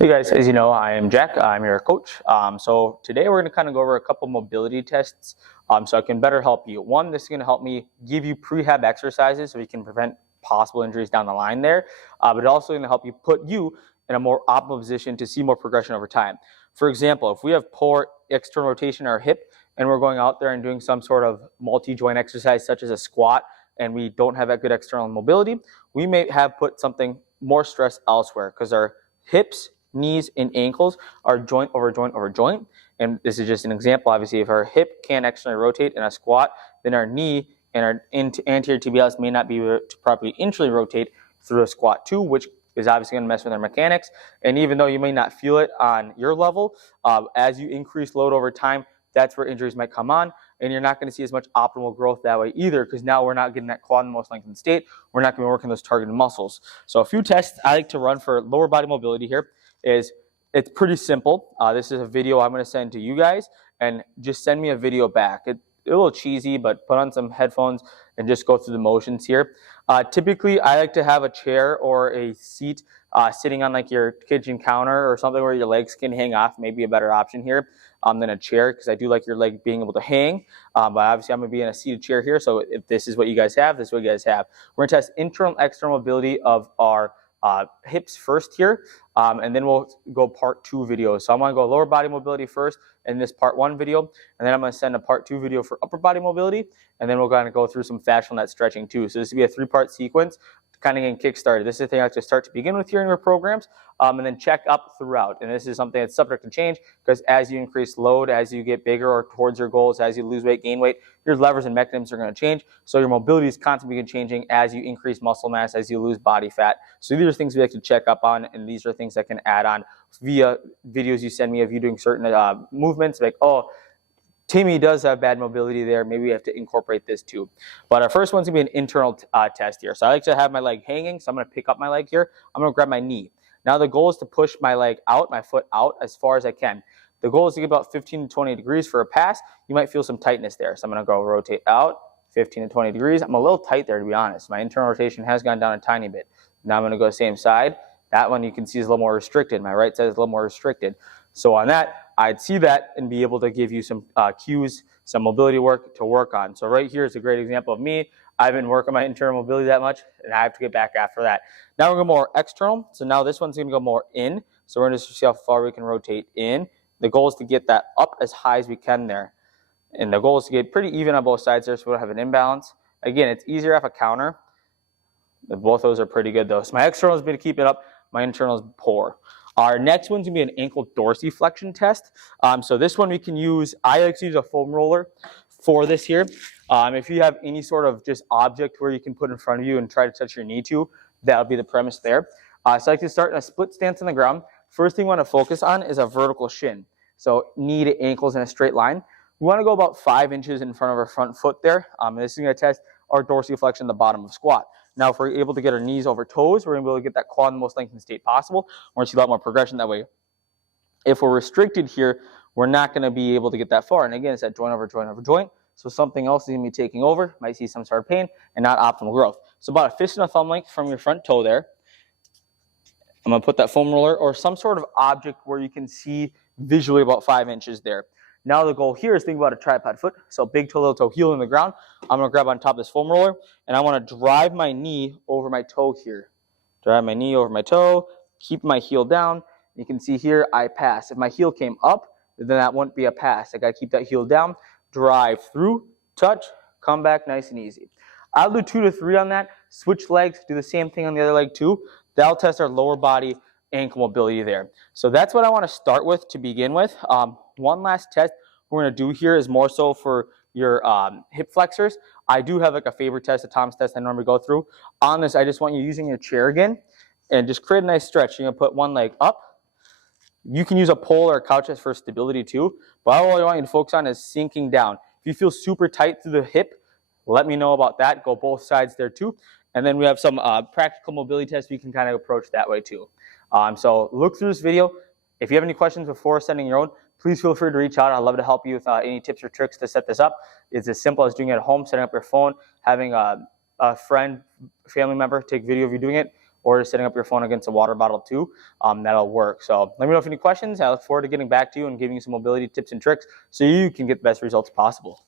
Hey guys, as you know, I am Jack. I'm your coach. So today we're going to kind of go over a couple mobility tests so I can better help you. One, this is going to help me give you prehab exercises so we can prevent possible injuries down the line there, but it's also going to help you put you in a more optimal position to see more progression over time. For example, if we have poor external rotation in our hip and we're going out there and doing some sort of multi-joint exercise such as a squat and we don't have that good external mobility, we may have put something more stress elsewhere because our hips, knees, and ankles are joint over joint over joint. And this is just an example. Obviously, if our hip can't externally rotate in a squat, then our knee and our anterior tibialis may not be able to properly internally rotate through a squat too, which is obviously going to mess with our mechanics. And even though you may not feel it on your level, as you increase load over time, that's where injuries might come on, and you're not going to see as much optimal growth that way either, because now we're not getting that quad in the most lengthened state. We're not going to be working those targeted muscles. So a few tests I like to run for lower body mobility here is it's pretty simple. This is a video I'm going to send to you guys, and just send me a video back. It's a little cheesy, but put on some headphones and just go through the motions here. Typically, I like to have a chair or a seat sitting on like your kitchen counter or something where your legs can hang off, maybe a better option here than a chair, because I do like your leg being able to hang. But obviously, I'm going to be in a seated chair here, so if this is what you guys have, this is what you guys have. We're going to test internal and external mobility of our hips first here, and then we'll go part 2 video. So I'm going to go lower body mobility first in this part 1 video, and then I'm going to send a part 2 video for upper body mobility, and then we're going to go through some fascial net stretching too. So this will be a 3-part sequence, kind of getting kick-started. This is the thing I like to start to begin with here in your programs, and then check up throughout. And this is something that's subject to change, because as you increase load, as you get bigger or towards your goals, as you lose weight, gain weight, your levers and mechanisms are going to change. So your mobility is constantly changing as you increase muscle mass, as you lose body fat. So these are things we like to check up on, and these are things that can add on via videos you send me of you doing certain movements, like, oh, Timmy does have bad mobility there. Maybe we have to incorporate this too. But our first one's going to be an internal test here. So I like to have my leg hanging. So I'm going to pick up my leg here. I'm going to grab my knee. Now the goal is to push my leg out, my foot out as far as I can. The goal is to get about 15 to 20 degrees for a pass. You might feel some tightness there. So I'm going to go rotate out 15 to 20 degrees. I'm a little tight there, to be honest. My internal rotation has gone down a tiny bit. Now I'm going to go same side. That one you can see is a little more restricted. My right side is a little more restricted. So on that, I'd see that and be able to give you some cues, some mobility work to work on. So right here is a great example of me. I haven't worked on my internal mobility that much, and I have to get back after that. Now we're going to go more external. So now this one's going to go more in. So we're going to see how far we can rotate in. The goal is to get that up as high as we can there. And the goal is to get pretty even on both sides there so we don't have an imbalance. Again, it's easier off a counter. Both those are pretty good though. So my external is going to keep it up. My internal is poor. Our next one's going to be an ankle dorsiflexion test. So this one we can use, I like to use a foam roller for this here. If you have any sort of just object where you can put in front of you and try to touch your knee to, that would be the premise there. So I like to start in a split stance on the ground. First thing we want to focus on is a vertical shin. So knee to ankles in a straight line. We want to go about 5 inches in front of our front foot there. And this is going to test our dorsiflexion at the bottom of squat. Now, if we're able to get our knees over toes, we're going to be able to get that quad in the most lengthened state possible. We're going to see a lot more progression that way. If we're restricted here, we're not going to be able to get that far. And again, it's that joint over joint over joint. So something else is going to be taking over, might see some sort of pain and not optimal growth. So about a fist and a thumb length from your front toe there. I'm going to put that foam roller or some sort of object where you can see visually about 5 inches there. Now the goal here is think about a tripod foot. So big toe, little toe, heel in the ground. I'm going to grab on top of this foam roller, and I want to drive my knee over my toe here. Drive my knee over my toe, keep my heel down. You can see here I pass. If my heel came up, then that wouldn't be a pass. I got to keep that heel down, drive through, touch, come back nice and easy. I'll do 2 to 3 on that. Switch legs, do the same thing on the other leg too. That'll test our lower body ankle mobility there. So that's what I want to start with to begin with. One last test we're going to do here is more so for your hip flexors. I do have like a favorite test, a Tom's test I normally go through. On this, I just want you using your chair again and just create a nice stretch. You're going to put one leg up. You can use a pole or a couch for stability too, but all I want you to focus on is sinking down. If you feel super tight through the hip, let me know about that. Go both sides there too. And then we have some practical mobility tests we can kind of approach that way too. So look through this video. If you have any questions before sending your own, please feel free to reach out. I'd love to help you with any tips or tricks to set this up. It's as simple as doing it at home, setting up your phone, having a friend, family member take video of you doing it. or just setting up your phone against a water bottle too, that'll work. So let me know if you have any questions. I look forward to getting back to you and giving you some mobility tips and tricks so you can get the best results possible.